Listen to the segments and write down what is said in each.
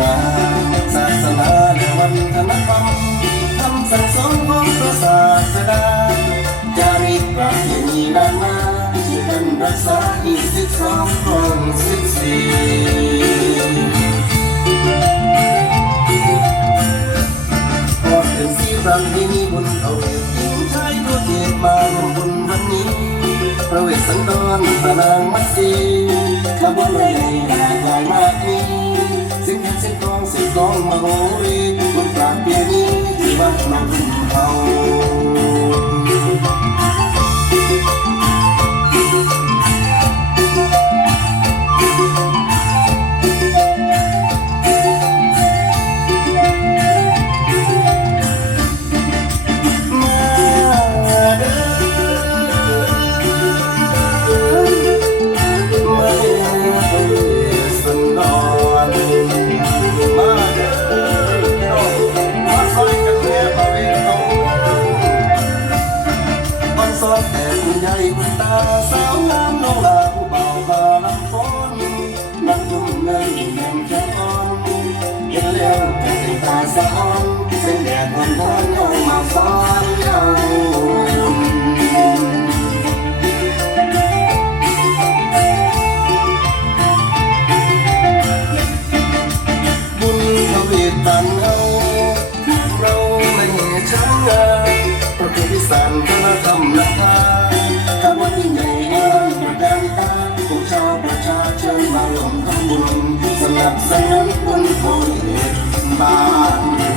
นาศาสนาและวัฒนธรรมคำสั่งสอนของพระศาสดาจารีตประเพณีนานมาที่กันรักษาอีกสิบสองคนสิบสี่พอถึงสีรังที่มีบุญเอาทิ้งชายตัวเจ็บมาลงบุญวันนี้พระเวสสันดรพระนางมัตสีขบวนเลยหลากหลายมากมี กองสิ่งกองมาโหรีบุญปราบเปียนี้ที่วัดหนองบุญเขา คุณใหญ่คุณตาสาวงามน้องลาผู้เบาพาลำฟ้อนนั่งทุ่มเงินแม่มแค่อ่อนเห็นแล้วแก่ตาสะอ่อนเส้นแดดอ่อนร้อนเอามาฟ้อนเอาบุญพระเวทตันเอาเราไม่ช้างานประเพณีสานวันธรรมนำ ตาผู้ชาวประชาชนมาร่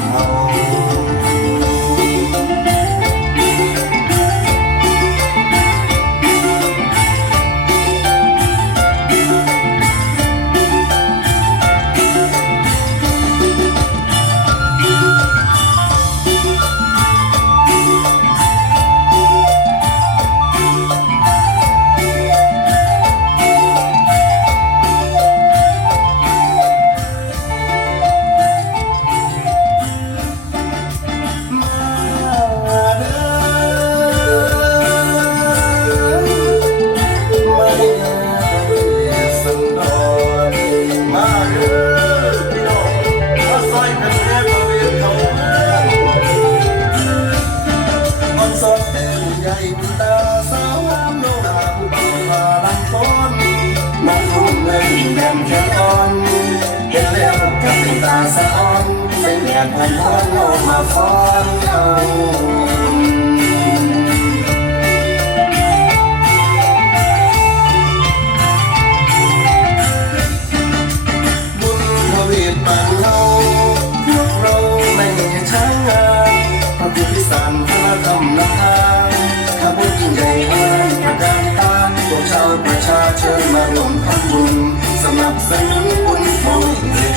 เงินแดมแค่อ่อนเห็นแล้วกับเป็นตาสะอ่อนเป็นแดดพันร้อนเอมาฟ้อนเอาบุญพระเวปานเฮายกเราไม่ช้างานพระพุทธสารรมนาขบวนยิ่งใหญ่อลังประการตาพวกชาวประชาชนมาร่วมท บุญสนับสนุนบุญของเวท